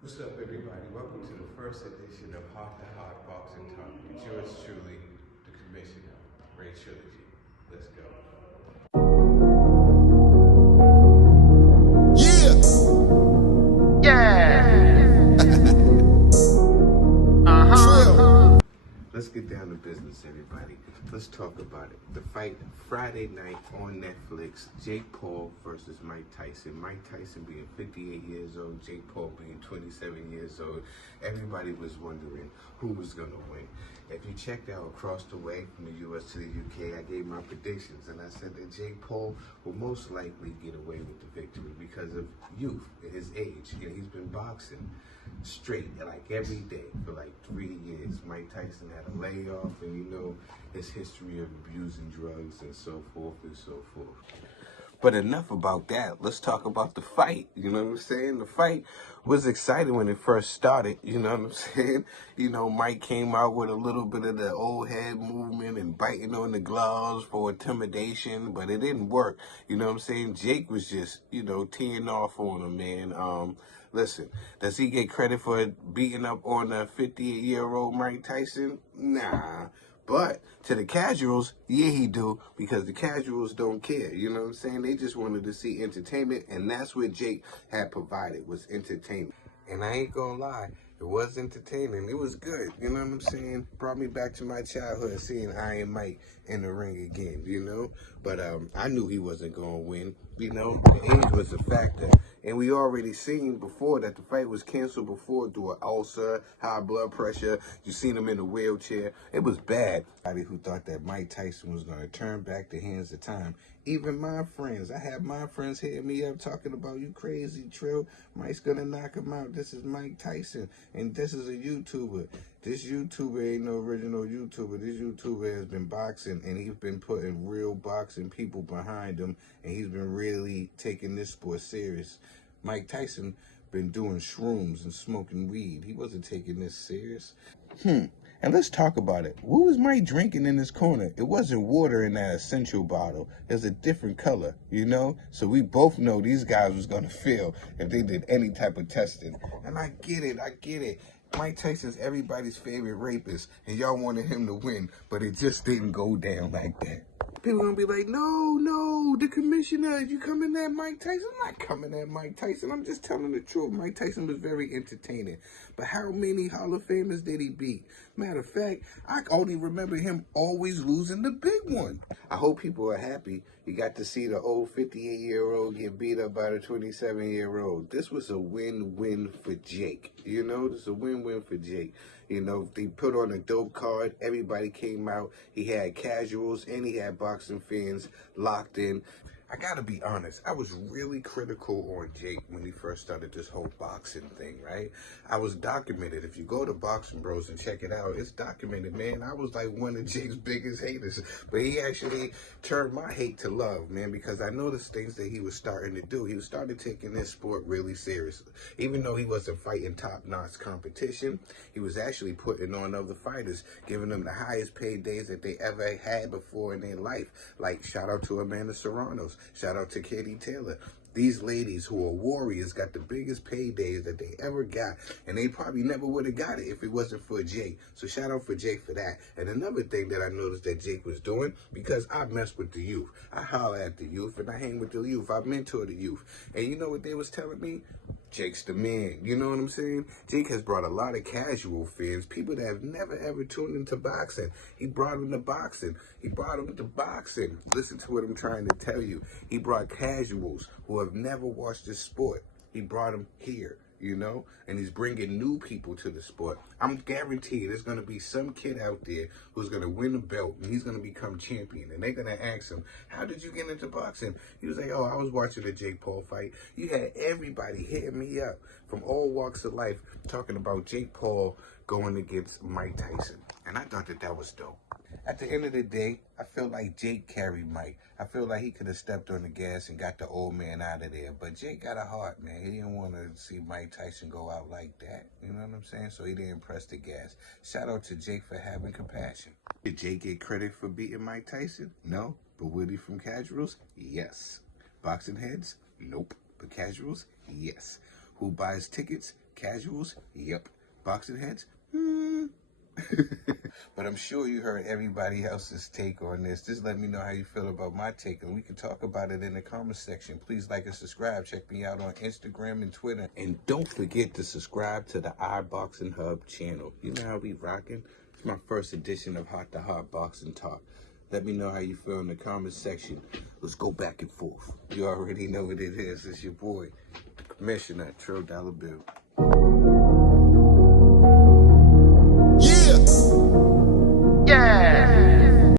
What's up, everybody? Welcome to the first edition of Heart to Heart Boxing Talk. It's yours truly, the Commissioner, Ray Trilogy. Let's go. Let's get down to business, everybody. Let's talk about it. The fight Friday night on Netflix, Jake Paul versus Mike Tyson. Mike Tyson being 58 years old, Jake Paul being 27 years old. Everybody was wondering who was going to win. If you checked out across the way from the U.S. to the U.K., I gave my predictions, and I said that Jake Paul will most likely get away with the victory because of youth and his age. You know, he's been boxing straight like every day for like 3 years. Mike Tyson had a layoff, and you know his history of abusing drugs and so forth and so forth. But enough about that. Let's talk about the fight. You know what I'm saying? The fight was exciting when it first started. You know what I'm saying? You know, Mike came out with a little bit of the old head movement and biting on the gloves for intimidation, but it didn't work. You know what I'm saying? Jake was just, you know, teeing off on him, man. Listen, does he get credit for beating up on a 58-year-old Mike Tyson? Nah. But to the casuals, yeah, he do, because the casuals don't care. You know what I'm saying? They just wanted to see entertainment, and that's what Jake had provided, was entertainment. And I ain't gonna lie, it was entertaining. It was good. You know what I'm saying? Brought me back to my childhood, seeing Iron Mike in the ring again, you know? But I knew he wasn't gonna win. You know, the age was a factor. And we already seen before that the fight was canceled before due to ulcer, high blood pressure. You seen him in a wheelchair. It was bad. Anybody who thought that Mike Tyson was going to turn back the hands of time. Even my friends. I have my friends hitting me up talking about, you crazy, Trill. Mike's going to knock him out. This is Mike Tyson. And this is a YouTuber. This YouTuber ain't no original YouTuber. This YouTuber has been boxing, and he's been putting real boxing people behind him, and he's been really taking this sport serious. Mike Tyson been doing shrooms and smoking weed. He wasn't taking this serious. And let's talk about it. What was Mike drinking in his corner? It wasn't water in that essential bottle. It was a different color, you know? So we both know these guys was going to fail if they did any type of testing. And I get it. Mike Tyson's everybody's favorite rapist, and y'all wanted him to win, but it just didn't go down like that. People gonna be like, no, the commissioner, you coming at Mike Tyson? I'm not coming at Mike Tyson. I'm just telling the truth. Mike Tyson was very entertaining. But how many Hall of Famers did he beat? Matter of fact, I only remember him always losing the big one. I hope people are happy you got to see the old 58-year-old get beat up by the 27-year-old. This was a win-win for Jake. You know, this is a win-win for Jake. You know, they put on a dope card. Everybody came out. He had casuals and he had boxing fans locked in. I gotta be honest, I was really critical on Jake when he first started this whole boxing thing, right? I was documented. If you go to Boxing Bros and check it out, it's documented, man. I was like one of Jake's biggest haters. But he actually turned my hate to love, man, because I noticed things that he was starting to do. He was starting taking this sport really seriously. Even though he wasn't fighting top-notch competition, he was actually putting on other fighters, giving them the highest paid days that they ever had before in their life. Like, shout out to Amanda Serrano's. Shout out to Katie Taylor. These ladies who are warriors got the biggest paydays that they ever got, and they probably never would have got it if it wasn't for Jake. So shout out for Jake for that. And another thing that I noticed that Jake was doing, because I mess with the youth. I holler at the youth, and I hang with the youth. I mentor the youth. And you know what they was telling me? Jake's the man. You know what I'm saying? Jake has brought a lot of casual fans, people that have never ever tuned into boxing. He brought them to boxing. Listen to what I'm trying to tell you. He brought casuals who have never watched this sport. He brought them here, you know? And he's bringing new people to the sport. I'm guaranteed there's going to be some kid out there who's going to win a belt, and he's going to become champion. And they're going to ask him, how did you get into boxing? He was like, oh, I was watching the Jake Paul fight. You had everybody hitting me up from all walks of life talking about Jake Paul going against Mike Tyson. And I thought that that was dope. At the end of the day, I feel like Jake carried Mike. I feel like he could have stepped on the gas and got the old man out of there. But Jake got a heart, man. He didn't want to see Mike Tyson go out like that. You know what I'm saying? So he didn't press the gas. Shout out to Jake for having compassion. Did Jake get credit for beating Mike Tyson? No. But would he from casuals? Yes. Boxing heads? Nope. But casuals? Yes. Who buys tickets? Casuals? Yep. Boxing heads? But I'm sure you heard everybody else's take on this. Just let me know how you feel about my take, and we can talk about it in the comment section. Please like and subscribe. Check me out on Instagram and Twitter. And don't forget to subscribe to the iBoxingHub channel. You know how we rocking? It's my first edition of Hot to Hot Boxing Talk. Let me know how you feel in the comment section. Let's go back and forth. You already know what it is. It's your boy, the Commissioner, $1 Bill.